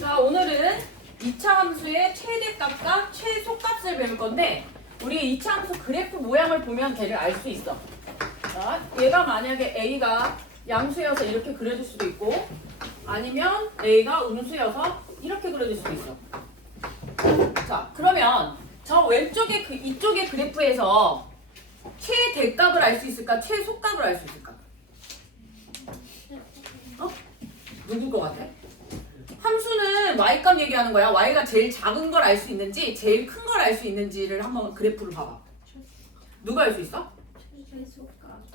자, 오늘은 2차 함수의 최대값과 최소값을 배울 건데 우리 2차 함수 그래프 모양을 보면 걔를 알 수 있어. 자, 얘가 만약에 A가 양수여서 이렇게 그려줄 수도 있고 아니면 A가 음수여서 이렇게 그려줄 수도 있어. 자, 그러면 저 왼쪽에 이쪽의 그래프에서 최대값을 알 수 있을까? 최소값을 알 수 있을까? 누굴 것 같아? 함수는 y값 얘기하는 거야. y가 제일 작은 걸 알 수 있는지 제일 큰 걸 알 수 있는지를 한번 그래프를 봐봐. 누가 알 수 있어?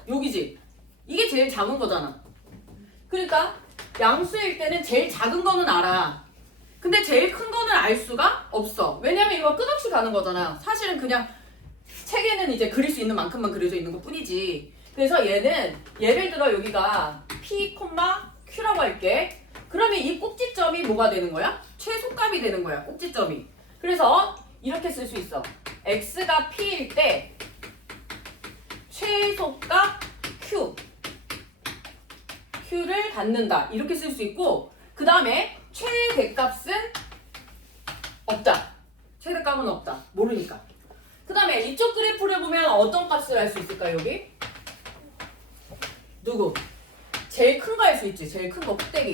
여기지. 이게 제일 작은 거잖아. 그러니까 양수일 때는 제일 작은 거는 알아. 근데 제일 큰 거는 알 수가 없어. 왜냐면 이거 끝없이 가는 거잖아. 사실은 그냥 책에는 이제 그릴 수 있는 만큼만 그려져 있는 것 뿐이지. 그래서 얘는 예를 들어 여기가 P, Q라고 할게. 그러면 이 꼭지점이 뭐가 되는 거야? 최소값이 되는 거야. 꼭지점이. 그래서 이렇게 쓸 수 있어. x가 p일 때 최소값 q를 갖는다. 이렇게 쓸 수 있고 그 다음에 최대값은 없다. 최대값은 없다. 모르니까. 그 다음에 이쪽 그래프를 보면 어떤 값을 알 수 있을까 여기? 누구? 제일 큰 거 알 수 있지. 제일 큰 거 꼭대기.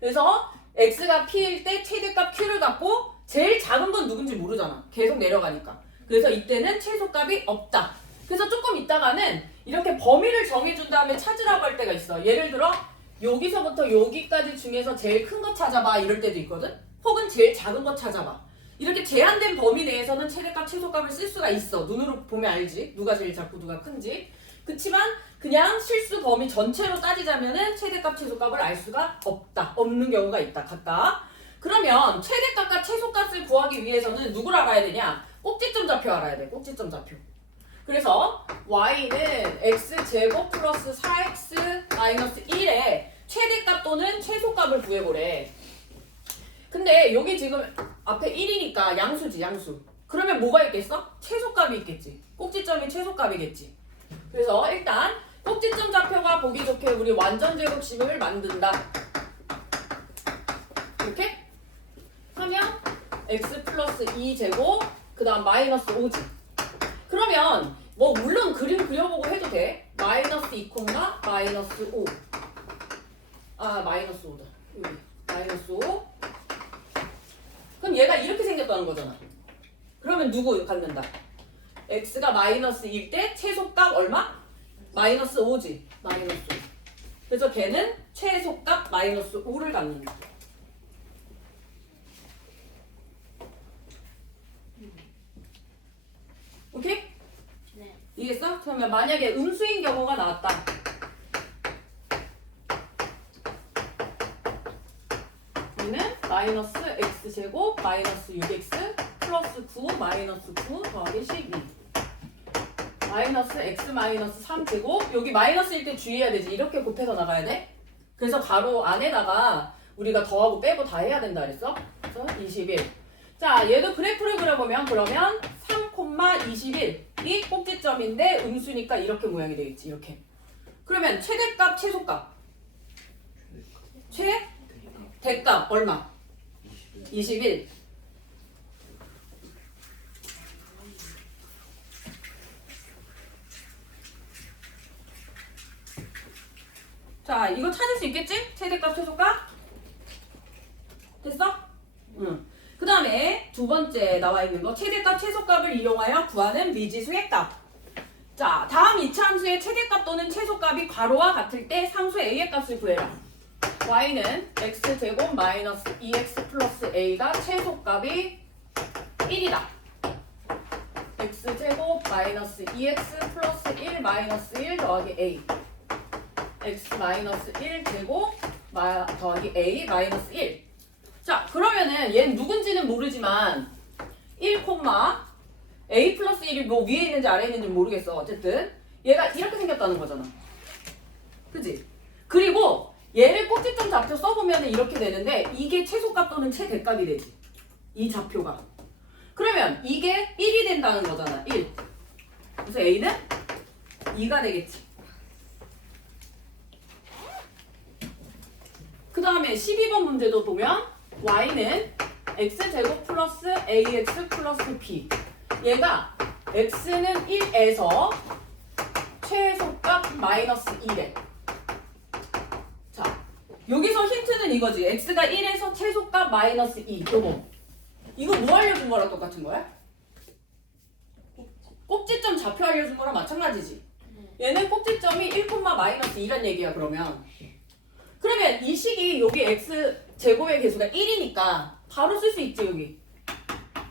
그래서 x가 p일 때 최대값 q를 갖고 제일 작은 건 누군지 모르잖아. 계속 내려가니까. 그래서 이때는 최소값이 없다. 그래서 조금 있다가는 이렇게 범위를 정해준 다음에 찾으라고 할 때가 있어. 예를 들어 여기서부터 여기까지 중에서 제일 큰 거 찾아봐 이럴 때도 있거든. 혹은 제일 작은 거 찾아봐. 이렇게 제한된 범위 내에서는 최대값, 최소값을 쓸 수가 있어. 눈으로 보면 알지. 누가 제일 작고 누가 큰지. 그치만 그냥 실수 범위 전체로 따지자면은 최대값, 최소값을 알 수가 없다. 없는 경우가 있다. 각각. 그러면 최대값과 최소값을 구하기 위해서는 누구를 알아야 되냐? 꼭지점 좌표 알아야 돼. 꼭지점 좌표. 그래서 y는 x제곱 플러스 4x 마이너스 1의 최대값 또는 최소값을 구해보래. 근데 여기 지금 앞에 1이니까 양수지, 양수. 그러면 뭐가 있겠어? 최소값이 있겠지. 꼭지점이 최소값이겠지. 그래서 일단 꼭지점 좌표가 보기 좋게 우리 완전 제곱식을 만든다. 이렇게 하면 x 플러스 2제곱 그 다음 마이너스 5지. 그러면 뭐 물론 그림 그려보고 해도 돼. 마이너스 2, 마이너스 5. 마이너스 5다. 여기 마이너스 5. 그럼 얘가 이렇게 생겼다는 거잖아. 그러면 누구 갖는다? x가 마이너스일 때 최소값 얼마? 마이너스 5지. 마이너스 5. 그래서 걔는 최소값 마이너스 5를 갖는다. 오케이? 네. 이해했어? 그러면 만약에 음수인 경우가 나왔다. 얘는 마이너스 x제곱 마이너스 6x 플러스 9 마이너스 9 더하기 12 마이너스 x 마이너스 3제곱 여기 마이너스일 때 주의해야 되지. 이렇게 곱해서 나가야 돼. 그래서 가로 안에다가 우리가 더하고 빼고 다 해야 된다 그랬어. 그래서 21. 자, 얘도 그래프를 그려보면 그러면 3,21이 꼭지점인데 음수니까 이렇게 모양이 되겠지. 이렇게. 그러면 최대값, 최소값. 최대값 얼마? 21. 자, 이거 찾을 수 있겠지? 최대값, 최소값? 됐어? 응. 그 다음에 두 번째 나와 있는 거 최대값, 최소값을 이용하여 구하는 미지수의 값. 자, 다음 2차 함수의 최대값 또는 최소값이 괄호와 같을 때 상수 a의 값을 구해라. y는 x제곱 마이너스 2x 플러스 a가 최소값이 1이다. x제곱 마이너스 2x 플러스 1 마이너스 1 더하기 a x 마이너스 1 제곱 더하기 a 마이너스 1. 자, 그러면은 얘는 누군지는 모르지만 1, a 플러스 1이 뭐 위에 있는지 아래에 있는지 모르겠어. 어쨌든 얘가 이렇게 생겼다는 거잖아. 그지? 그리고 얘를 꼭지점 좌표 써보면 이렇게 되는데 이게 최소값 또는 최대값이 되지. 이 좌표가. 그러면 이게 1이 된다는 거잖아. 1. 그래서 a는 2가 되겠지. 그 다음에 12번 문제도 보면 y는 x제곱 플러스 ax 플러스 b. 얘가 x는 1에서 최소값 마이너스 1에. 자, 여기서 힌트는 이거지. x가 1에서 최소값 마이너스 2. 이거 뭐 알려준 거랑 똑같은 거야? 꼭지점 좌표 알려준 거랑 마찬가지지. 얘는 꼭지점이 1, 마이너스 2란 얘기야. 그러면 이 식이 여기 x 제곱의 개수가 1이니까 바로 쓸 수 있지. 여기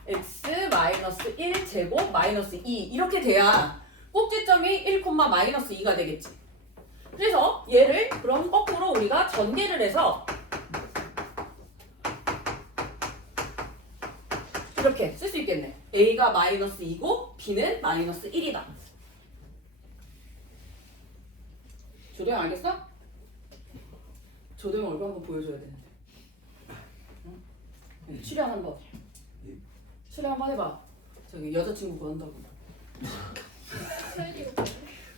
x 마이너스 1 제곱 마이너스 2 이렇게 돼야 꼭지점이 1, 마이너스 2가 되겠지. 그래서 얘를 그럼 거꾸로 우리가 전개를 해서 이렇게 쓸 수 있겠네. a가 마이너스 2고 b는 마이너스 1이다. 조대영 알겠어? 조대영 얼굴 한번 보여줘야 되는데. 응? 출연 한번. 출연 한번 해봐. 저기 여자친구 구한다고.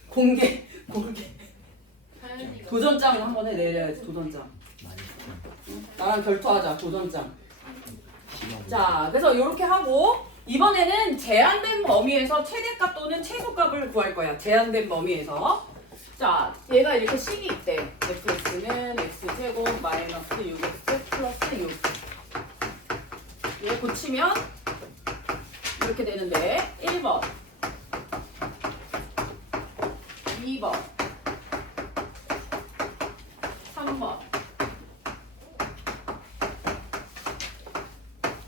공개. 도전장 한번 해. 내려야지. 도전장. 나랑 결투하자. 도전장. 자, 그래서 이렇게 하고 이번에는 제한된 범위에서 최대값 또는 최소값을 구할 거야. 제한된 범위에서. 자, 얘가 이렇게 식이 있대. fx는 x제곱 마이너스 6x 플러스 6. 얘 고치면 이렇게 되는데 1번 2번 3번.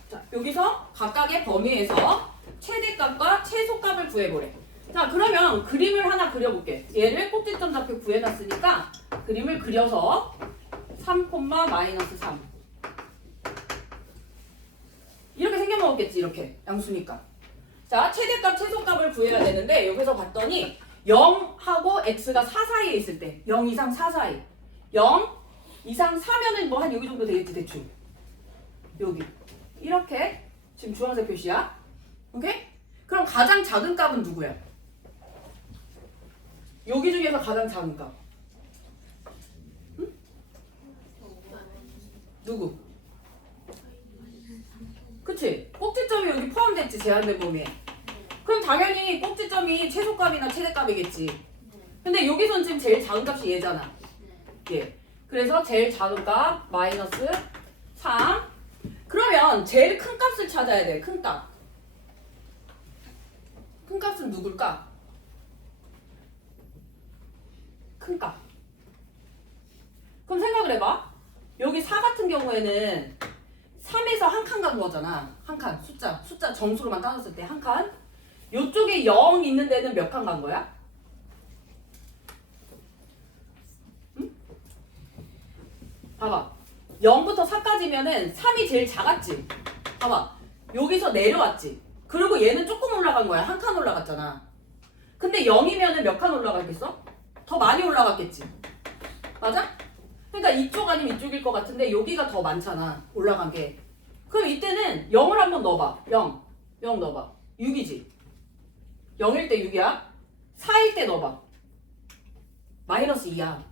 자, 여기서 각각의 범위에서 최대값과 최소값을 구해보래. 자, 그러면 그림을 하나 그려볼게. 얘를 꼭지점 좌표 구해놨으니까 그림을 그려서 3, 마이너스 3 이렇게 생겨먹었겠지. 이렇게 양수니까. 자, 최대값 최소값을 구해야 되는데 여기서 봤더니 0하고 x가 4 사이에 있을 때 0 이상 4 사이 0 이상 4면은 뭐 한 여기 정도 되겠지. 대충 여기 이렇게 지금 주황색 표시야. 오케이? 그럼 가장 작은 값은 누구야? 여기 중에서 가장 작은 값. 응? 누구? 그치? 꼭지점이 여기 포함됐지. 제한된 범위에. 그럼 당연히 꼭지점이 최소값이나 최대값이겠지. 근데 여기선 지금 제일 작은 값이 얘잖아. 얘. 그래서 제일 작은 값 마이너스 3. 그러면 제일 큰 값을 찾아야 돼. 큰 값. 큰 값은 누굴까? 큰 값. 그럼 생각을 해봐. 여기 4 같은 경우에는 3에서 한 칸 간 거잖아. 한 칸. 숫자 정수로만 따졌을 때 한 칸. 요쪽에 0 있는 데는 몇 칸 간 거야? 응? 봐봐. 0부터 4까지면은 3이 제일 작았지. 봐봐. 여기서 내려왔지. 그리고 얘는 조금 올라간 거야. 한 칸 올라갔잖아. 근데 0이면은 몇 칸 올라갔겠어? 더 많이 올라갔겠지. 맞아? 그러니까 이쪽 아니면 이쪽일 것 같은데 여기가 더 많잖아. 올라간 게. 그럼 이때는 0을 한번 넣어봐. 0 넣어봐. 6이지. 0일 때 6이야. 4일 때 넣어봐. 마이너스 2야.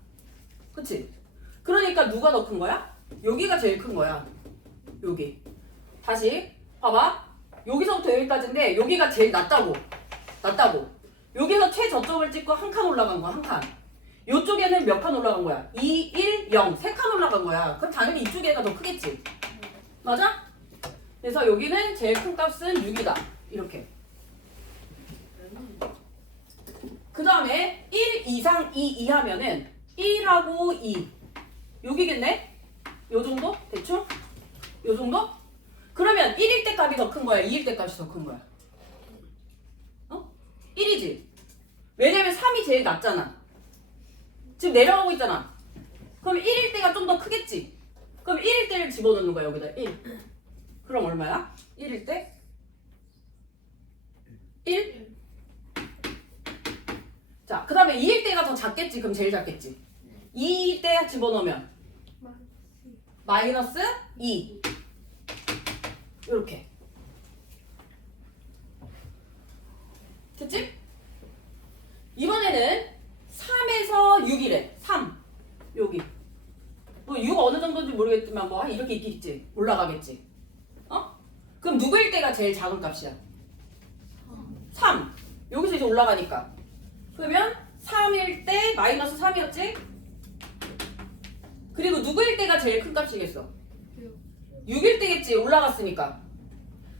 그치? 그러니까 누가 더 큰 거야? 여기가 제일 큰 거야. 여기. 다시 봐봐. 여기서부터 여기까지인데 여기가 제일 낮다고. 여기서 최저점을 찍고 한 칸 올라간 거야. 한 칸. 이쪽에는 몇 칸 올라간 거야? 2, 1, 0. 3칸 올라간 거야. 그럼 당연히 이쪽에가 더 크겠지. 맞아? 그래서 여기는 제일 큰 값은 6이다. 이렇게. 그 다음에 1 이상 2 이하면은 1하고 2. 여기겠네? 요 정도? 대충? 요 정도? 그러면 1일 때 값이 더 큰 거야? 2일 때 값이 더 큰 거야? 1이지. 왜냐면 3이 제일 낮잖아. 지금 내려가고 있잖아. 그럼 1일 때가 좀 더 크겠지. 그럼 1일 때를 집어넣는 거야. 여기다 1. 그럼 얼마야? 1일 때? 1? 자, 그 다음에 2일 때가 더 작겠지. 그럼 제일 작겠지. 2일 때 집어넣으면 마이너스 2. 요렇게. 됐지? 이번에는 3에서 6이래. 3. 여기. 뭐 6 어느 정도인지 모르겠지만 뭐 한 이렇게 있겠지. 올라가겠지. 그럼 누구일 때가 제일 작은 값이야? 3. 여기서 이제 올라가니까. 그러면 3일 때 마이너스 3이었지? 그리고 누구일 때가 제일 큰 값이겠어? 6일 때겠지. 올라갔으니까.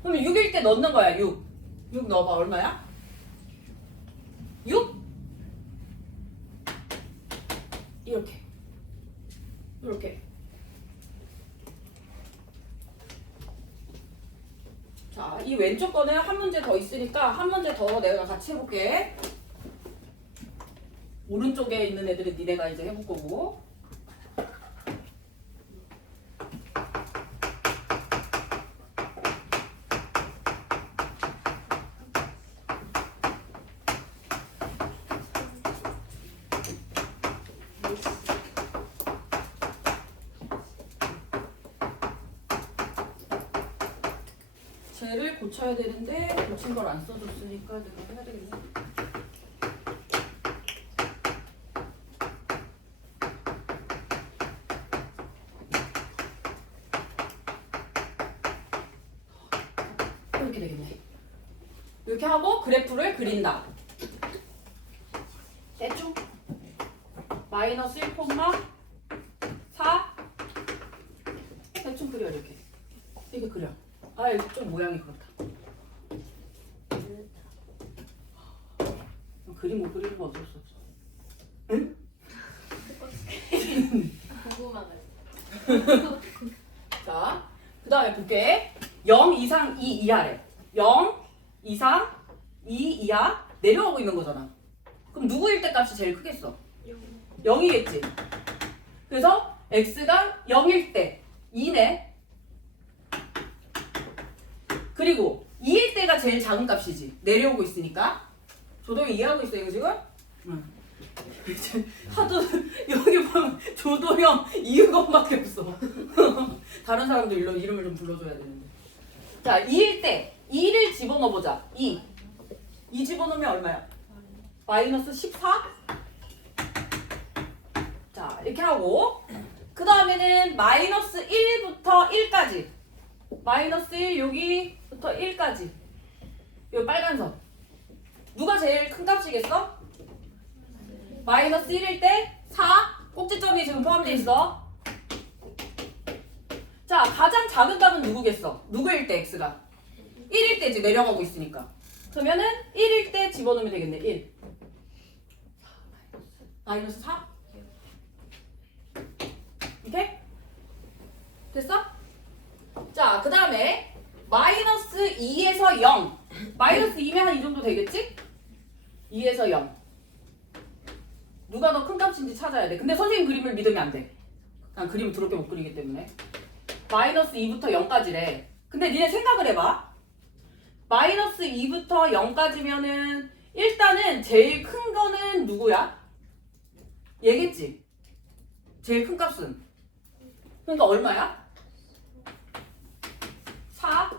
그러면 6일 때 넣는 거야. 6. 6 넣어봐. 얼마야? 6? 이렇게. 이렇게. 자, 이 왼쪽 거는 한 문제 더 있으니까 한 문제 더 내가 같이 해볼게. 오른쪽에 있는 애들은 니네가 이제 해볼 거고. 쟤를 고쳐야 되는데 고친 걸 안 써줬으니까 내가 해야 되겠네. 이렇게 되겠네. 이렇게 하고 그래프를 그린다. 대충 마이너스 1,4 대충 그려. 이렇게 그려. 아, 이거 좀 모양이 그렇다. 그림 못 그리는 거 어쩔 수 없어. 응? 궁금한 거. 자, 그 다음에 볼게. 0 이상 2 이하래. 0 이상 2 이하 내려가고 있는 거잖아. 그럼 누구일 때 값이 제일 크겠어? 0이겠지. 그래서 x가 0일 때 2네. 그리고 2일 때가 제일 작은 값이지. 내려오고 있으니까. 조동이 이해하고 있어요, 이거 지금? 응. 하도 여기 보면 조도형 이유건밖에 없어. 다른 사람들 이름을 좀 불러줘야 되는데. 자, 2일 때 2를 집어넣어보자. 2 집어넣으면 얼마야? 마이너스 14? 자, 이렇게 하고 그 다음에는 마이너스 1부터 1까지 마이너스 1 여기부터 1까지 여기 빨간 선 누가 제일 큰 값이겠어? 마이너스 1일 때 4 꼭지점이 지금 포함되어 있어. 자, 가장 작은 값은 누구겠어? 누구일 때 x가? 1일 때 이제 내려가고 있으니까. 그러면은 1일 때 집어넣으면 되겠네. 1 마이너스 4 이렇게? 됐어? 자, 그 다음에 마이너스 2에서 0 마이너스 2면 한 이 정도 되겠지? 2에서 0 누가 더 큰 값인지 찾아야 돼. 근데 선생님 그림을 믿으면 안 돼. 난 그림을 더럽게 못 그리기 때문에. 마이너스 2부터 0까지래. 근데 니네 생각을 해봐. 마이너스 2부터 0까지면은 일단은 제일 큰 거는 누구야? 얘겠지? 제일 큰 값은. 그러니까 얼마야? 4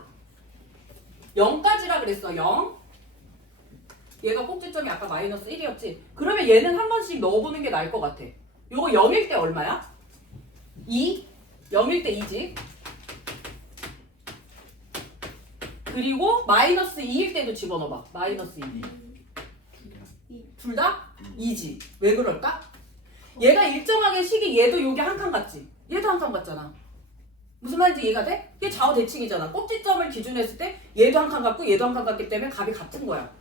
0까지라 그랬어. 0 얘가 꼭지점이 아까 마이너스 1이었지. 그러면 얘는 한 번씩 넣어보는 게 나을 것 같아. 요거 0일 때 얼마야? 2 0일 때 2지. 그리고 마이너스 2일 때도 집어넣어봐. 마이너스 2 둘 다 2지. 왜 그럴까? 얘가 일정하게 식이 얘도 여기 한 칸 같지? 얘도 한 칸 같잖아. 무슨 말인지 이해가 돼? 이게 좌우 대칭이잖아. 꼭지점을 기준으로 했을 때 얘도 한 칸 같고 얘도 한 칸 같기 때문에 값이 같은 거야.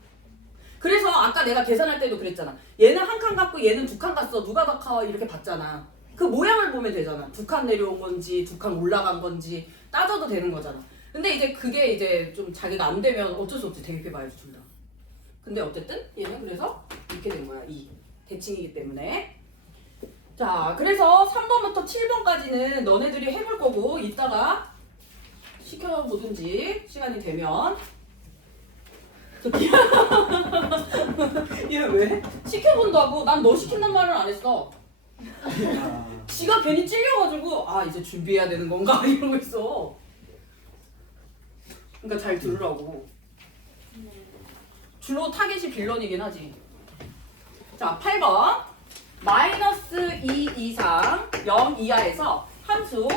그래서 아까 내가 계산할 때도 그랬잖아. 얘는 한 칸 같고 얘는 두 칸 같어. 누가 더 커? 이렇게 봤잖아. 그 모양을 보면 되잖아. 두 칸 내려온 건지 두 칸 올라간 건지 따져도 되는 거잖아. 근데 이제 그게 이제 좀 자기가 안 되면 어쩔 수 없지. 대입해봐야지 둘 다. 근데 어쨌든 얘는 그래서 이렇게 된 거야. 이 대칭이기 때문에. 자, 그래서 3번부터 7번까지는 너네들이 해볼 거고 이따가 시켜보든지 시간이 되면. 얘 왜? 시켜본다고? 난 너 시킨단 말을 안 했어. 지가 괜히 찔려가지고 아 이제 준비해야 되는 건가 이러고 있어. 그러니까 잘 들으라고. 줄로 타겟이 빌런이긴 하지. 자, 8번. 마이너스 2 이상 0 이하에서 함수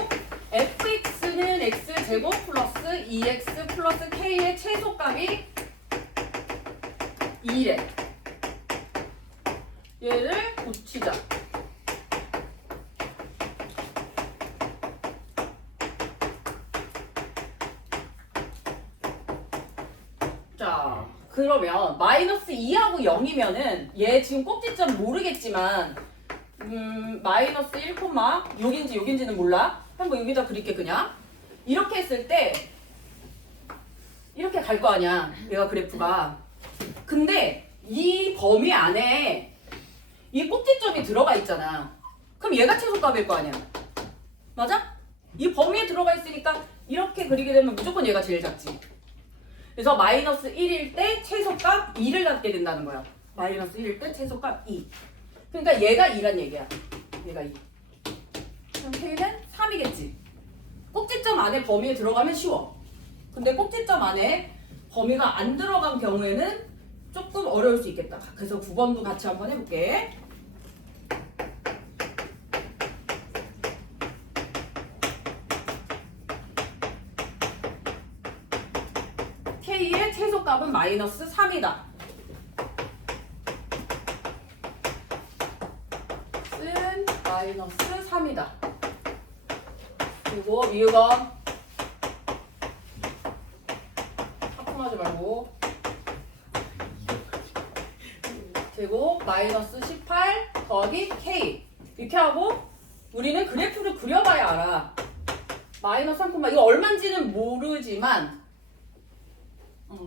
fx는 x제곱 플러스 2x 플러스 k의 최소값이 2래. 얘를 고치자. 자, 그러면 마이너스 2하고 0이면은 얘 지금 꼭지점 모르겠지만 마이너스 1, 여긴지 여긴지는 몰라. 한번 여기다 그릴게 그냥. 이렇게 했을 때 이렇게 갈 거 아니야. 얘가 그래프가. 근데 이 범위 안에 이 꼭지점이 들어가 있잖아. 그럼 얘가 최소값일 거 아니야. 맞아? 이 범위에 들어가 있으니까 이렇게 그리게 되면 무조건 얘가 제일 작지. 그래서 마이너스 1일 때 최소값 2를 갖게 된다는 거야. 마이너스 1일 때 최소값 2. 그러니까 얘가 2란 얘기야. 얘가 2. 그럼 k는 3이겠지. 꼭지점 안에 범위에 들어가면 쉬워. 근데 꼭지점 안에 범위가 안 들어간 경우에는 조금 어려울 수 있겠다. 그래서 9번도 같이 한번 해볼게. k의 최소값은 마이너스 3이다. 쓴 마이너스 3이다. 그리고 이유가 하품하지 말고 제곱 마이너스 18 더하기 k 이렇게 하고 우리는 그래프를 그려봐야 알아. 마이너스 3, 이거 얼마인지는 모르지만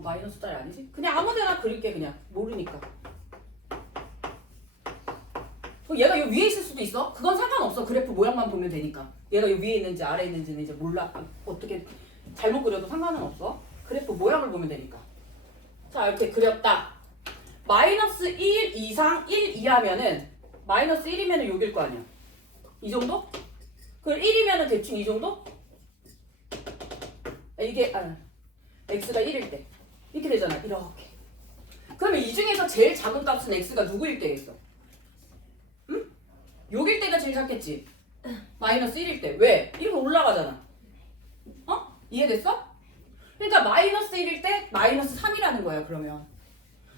마이너스 딸이 아니지? 그냥 아무데나 그릴게. 그냥 모르니까. 얘가 요 위에 있을 수도 있어. 그건 상관없어. 그래프 모양만 보면 되니까. 얘가 요 위에 있는지 아래에 있는지는 이제 몰라. 어떻게 잘못 그려도 상관은 없어. 그래프 모양을 보면 되니까. 자, 이렇게 그렸다. 마이너스 1 이상 1 이하면은 마이너스 1이면은 여길 거 아니야. 이 정도? 그럼 1이면은 대충 이 정도? 이게 x가 1일 때 이렇게 되잖아. 이렇게. 그러면 이 중에서 제일 작은 값은 x가 누구일 때겠어? 응? 여길 때가 제일 작겠지. 마이너스 1일 때. 왜? 이렇게 올라가잖아. 이해됐어? 그러니까 마이너스 1일 때 마이너스 3이라는 거야. 그러면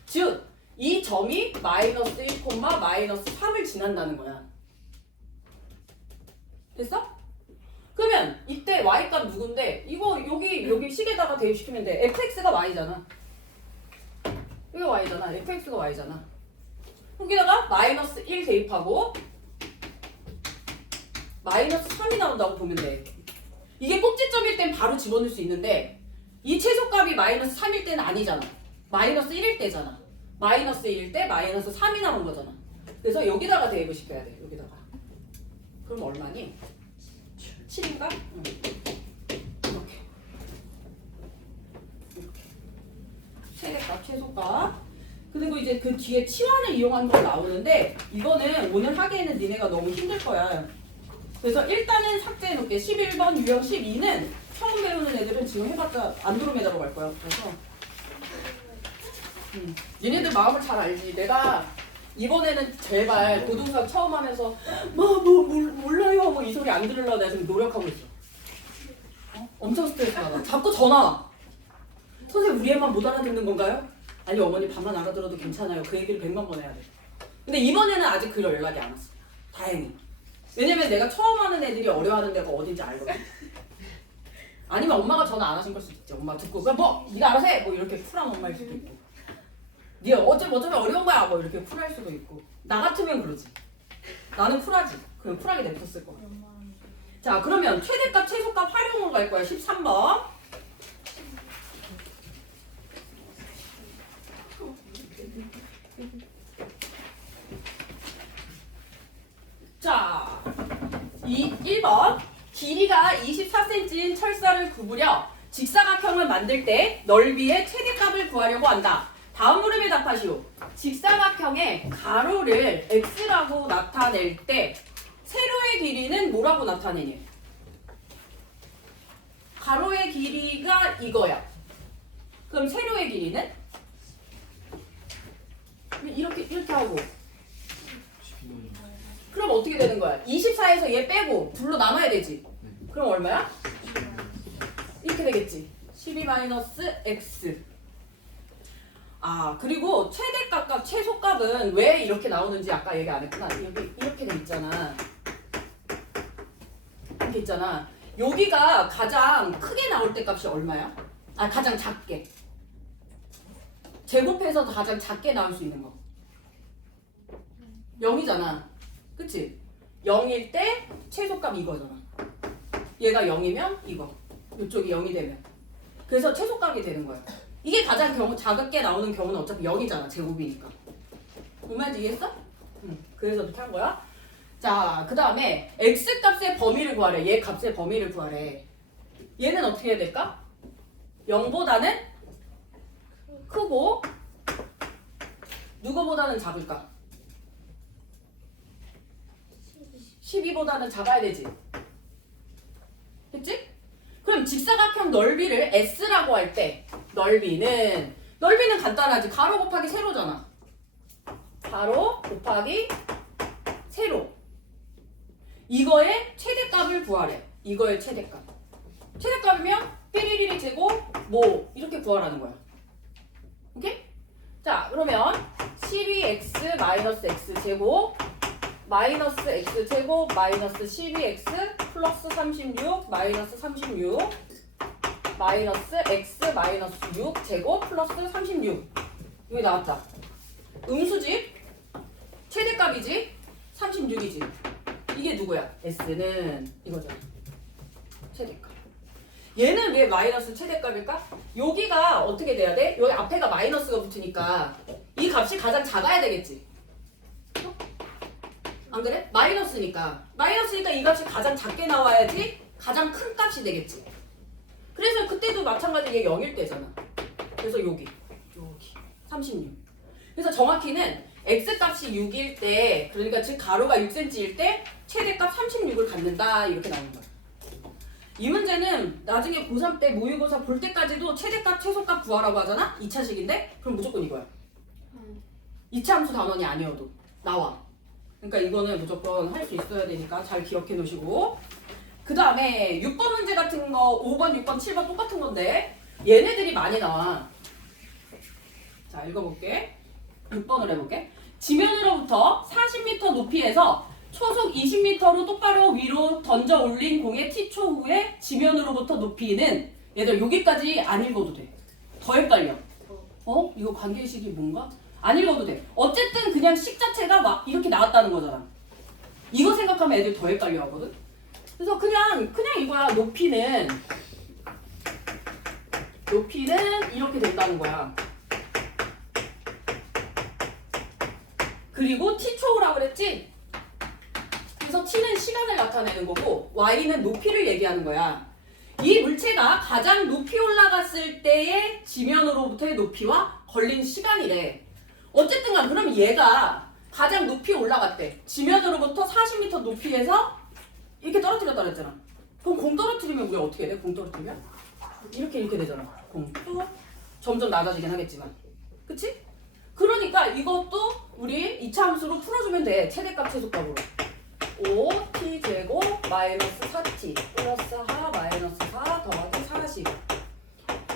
즉 이 점이 마이너스 1, 마이너스 3을 지난다는 거야. 됐어? 그러면 이때 y값 누군데 이거 여기 식에다가 대입시키면 돼. fx가 y잖아. 이거 y잖아. fx가 y잖아. 여기다가 마이너스 1 대입하고 마이너스 3이 나온다고 보면 돼. 이게 꼭지점일 땐 바로 집어넣을 수 있는데 이 최소값이 마이너스 3일 때는 아니잖아. 마이너스 1일 때잖아. 마이너스 1일 때 마이너스 3이 나온 거잖아. 그래서 여기다가 대입을 시켜야 돼. 여기다가. 그럼 얼마니? 7인가? 이렇게. 최대값, 최소값. 그리고 이제 그 뒤에 치환을 이용한 걸 나오는데 이거는 오늘 하기에는 니네가 너무 힘들 거야. 그래서 일단은 삭제해 놓을게. 11번 유형 12는 처음 배우는 애들은 지금 해봤자 안드로메다로 갈 거야. 그래서 니네들 마음을 잘 알지. 내가 이번에는 제발 고등수학 처음 하면서 몰라요 뭐 이 소리 안 들으려고 내가 지금 노력하고 있어. 엄청 스트레스 받아. 자꾸 전화 와. 선생님 우리 애만 못 알아듣는 건가요? 아니 어머니 반만 알아들어도 괜찮아요. 그 얘기를 100만 번 해야 돼. 근데 이번에는 아직 그 연락이 안 왔어. 다행히. 왜냐면 내가 처음 하는 애들이 어려워하는 데가 어딘지 알거든. 아니면 엄마가 전화 안 하신 걸 수도 있지. 엄마 듣고 그냥 네가 알아서 해! 이렇게 쿨한 엄마일 수도 있고. 네가 어쩌면 어려운 거야 이렇게 쿨할 수도 있고. 나 같으면 그러지. 나는 쿨하지. 그냥 쿨하게 냅뒀을 거야. 자 그러면 최대값 최소값 활용으로 갈 거야. 13번. 자 1번 길이가 24cm인 철사를 굽으려 직사각형을 만들 때 넓이의 최대값을 구하려고 한다. 다음 물음에 답하시오. 직사각형의 가로를 x라고 나타낼 때 세로의 길이는 뭐라고 나타내니? 가로의 길이가 이거야. 그럼 세로의 길이는? 이렇게 하고 그럼 어떻게 되는 거야? 24에서 얘 빼고 둘로 남아야 되지. 그럼 얼마야? 이렇게 되겠지. 12 마이너스 x. 아, 그리고 최대값과 최소값은 왜 이렇게 나오는지 아까 얘기 안 했구나. 여기 이렇게 돼 있잖아. 이렇게 있잖아. 여기가 가장 크게 나올 때 값이 얼마야? 아, 가장 작게. 제곱해서 가장 작게 나올 수 있는 거. 0이잖아. 그치? 0일 때 최소값 이거잖아. 얘가 0이면 이거. 이쪽이 0이 되면. 그래서 최소값이 되는 거야. 이게 가장 작게 나오는 경우는 어차피 0이잖아. 제곱이니까. 뭔 말인지 이해했어? 응. 그래서 이렇게 한 거야. 자, 그 다음에 x값의 범위를 구하래. 얘 값의 범위를 구하래. 얘는 어떻게 해야 될까? 0보다는 크고 누구보다는 작을까? 12보다는 작아야 되지. 됐지? 그럼 직사각형 넓이를 S라고 할 때 넓이는 간단하지. 가로 곱하기 세로잖아. 가로 곱하기 세로. 이거의 최대값을 구하래. 이거의 최대값. 최대값이면 삐리리리 제곱 뭐 이렇게 구하라는 거야. 오케이? 자, 그러면 12x 마이너스 x 제곱 마이너스 x 제곱 마이너스 12x 플러스 36 마이너스 36 마이너스 x 마이너스 6 제곱 플러스 36. 여기 나왔다. 음수지? 최대값이지? 36이지? 이게 누구야? s는 이거잖아. 최대값. 얘는 왜 마이너스 최대값일까? 여기가 어떻게 돼야 돼? 여기 앞에가 마이너스가 붙으니까 이 값이 가장 작아야 되겠지. 안 그래? 마이너스니까 이 값이 가장 작게 나와야지 가장 큰 값이 되겠지. 그래서 그때도 마찬가지로 얘 0일 때잖아. 그래서 여기 36. 그래서 정확히는 x값이 6일 때, 그러니까 즉 가로가 6cm일 때 최대값 36을 갖는다 이렇게 나오는 거야. 이 문제는 나중에 고3 때 모의고사 볼 때까지도 최대값 최소값 구하라고 하잖아. 2차식인데 그럼 무조건 이거야. 2차 함수 단원이 아니어도 나와. 그러니까 이거는 무조건 할 수 있어야 되니까 잘 기억해 놓으시고, 그 다음에 6번 문제 같은 거 5번, 6번, 7번 똑같은 건데 얘네들이 많이 나와. 자, 읽어볼게. 6번을 해볼게. 지면으로부터 40m 높이에서 초속 20m로 똑바로 위로 던져 올린 공의 t초 후에 지면으로부터 높이는, 얘들 여기까지 안 읽어도 돼. 더 헷갈려. 이거 관계식이 뭔가? 안 읽어도 돼. 어쨌든 그냥 식 자체가 막 이렇게 나왔다는 거잖아. 이거 생각하면 애들 더 헷갈려 하거든. 그래서 그냥 이거야. 높이는 이렇게 된다는 거야. 그리고 t초라고 그랬지? 그래서 t는 시간을 나타내는 거고 y는 높이를 얘기하는 거야. 이 물체가 가장 높이 올라갔을 때의 지면으로부터의 높이와 걸린 시간이래. 어쨌든 간 그럼 얘가 가장 높이 올라갔대. 지면으로부터 40m 높이에서 이렇게 떨어뜨렸다 그랬잖아. 그럼 공 떨어뜨리면 우리가 어떻게 돼? 공 떨어뜨리면? 이렇게 되잖아. 공도 점점 낮아지긴 하겠지만. 그치? 그러니까 이것도 우리 2차 함수로 풀어주면 돼. 최대값 최소값으로. 5t제곱 마이너스 4t 플러스 하 마이너스 4 더하기 40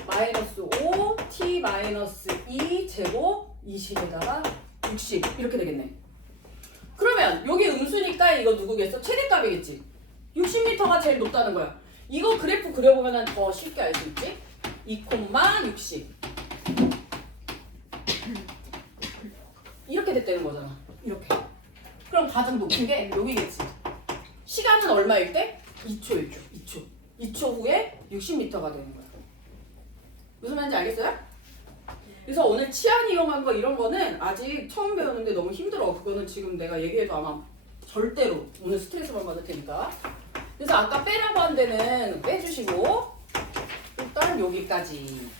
마이너스 5t 마이너스 2제곱 20에다가 60 이렇게 되겠네. 그러면 여기 음수니까 이거 누구겠어? 최대값이겠지. 60m가 제일 높다는 거야. 이거 그래프 그려보면 더 쉽게 알 수 있지? 2,60 이렇게 됐다는 거잖아. 이렇게. 그럼 가장 높은 게 여기겠지. 시간은 얼마일 때? 2초. 2초 후에 60m가 되는 거야. 무슨 말인지 알겠어요? 그래서 오늘 치안 이용한 거 이런 거는 아직 처음 배우는데 너무 힘들어. 그거는 지금 내가 얘기해도 아마 절대로 오늘 스트레스만 받을 테니까. 그래서 아까 빼라고 한 데는 빼주시고 일단 여기까지.